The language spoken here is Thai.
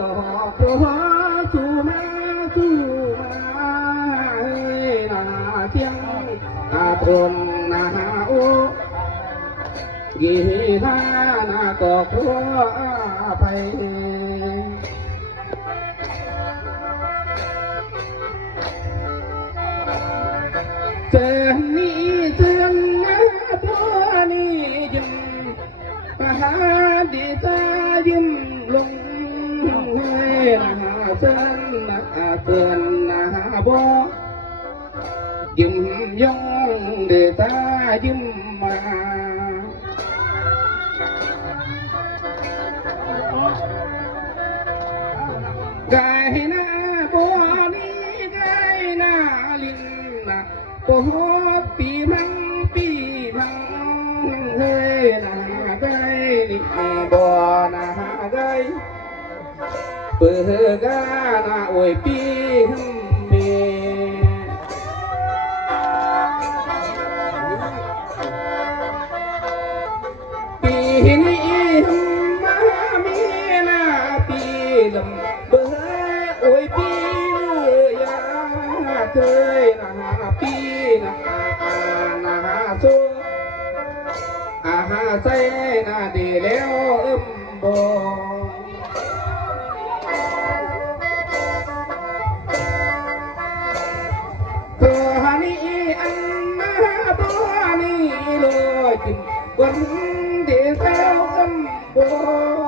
ก็ขอสู่มาสู่มานาเชียงอาทนนาโอยี่ห้านาก็ขอไปเจอนี่เจอมาตัวนี้ยิ้มมหาดีใจยิ้มลงให้นาเจอนาเกินนาบ่ยิ้มย่องเดตายิ้มมาไก่หน้าบัวนี้ไก่หน้าลิงนะโอ้ปีมังปีมังเฮ้ยนะไก่นี่บัวนะไก่เปิดกานะโอ้ยปีเมปีนี้มามีนาปีลำเบอโอ้ยปียาเคยนะปีนะสู้ใส่นาดีแล้วบ่ตัวนี้อันมาตัวนี้ลอยกินวันเดียวบ่